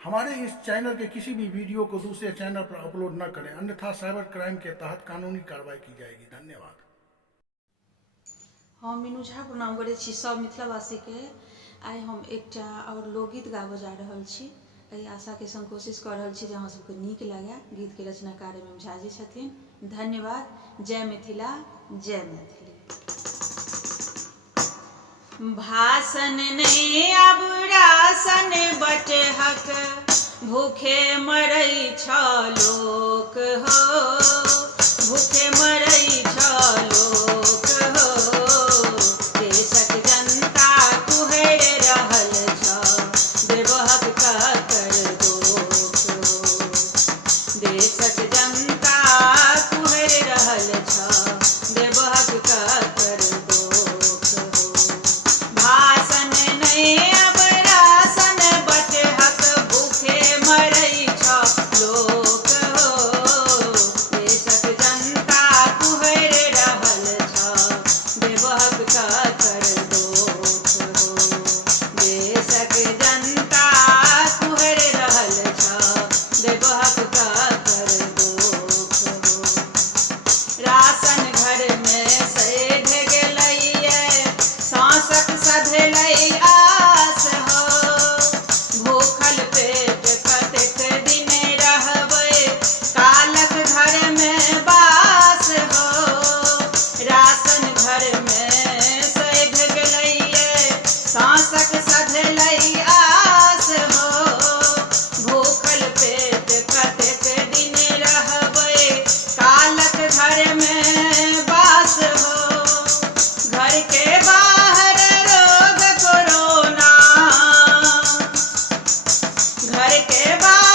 हमारे इस चैनल के किसी भी वीडियो को दूसरे चैनल पर अपलोड न करें, अन्यथा साइबर क्राइम के तहत कानूनी कार्रवाई की जाएगी। धन्यवाद। हम मीनू झा प्रणाम करै छी सब मिथिलावासी के। आइ हम एकटा और लोकगीत गाबऽ जा रहल छी। एहि आशा के संग कोशिश कर रहल छी जे अहाँ सबके नीक लागे। गीत के रचनाकार एम झा जी छथिन। धन्यवाद। जय मिथिला, जय मैथिली। भाषण नहीं अब राशन बटहक, भूखे मरई छ लोक हो, भूखे मरई छ लोक हो। देशक जनता कुहर रहल छ, देबहक ककर दोख हो। देशक जनता कुहर रहल छ, देबहक ककर दोख हो। भाषण नहीं अब राशन बटहक, भूखे मरई छ लोक हो। देशक जनता कुहर रहल छ, देबहक ककर दोख हो। देशक जनता कुहर रहल छ, देबहक ककर दोख हो। राशन घर में सैध गेलैये, सांसक सधलै आस हो। भूखल पेट कतेक दिन रहबै, कालक घर में बास हो। राशन घर में सैध गेलैये, सांसक सधलै आस हो। भूखल पेट कतेक दिन रहबै, कालक घर में बास हो। घर के बाहर रोग कोरोना, घर के बाहर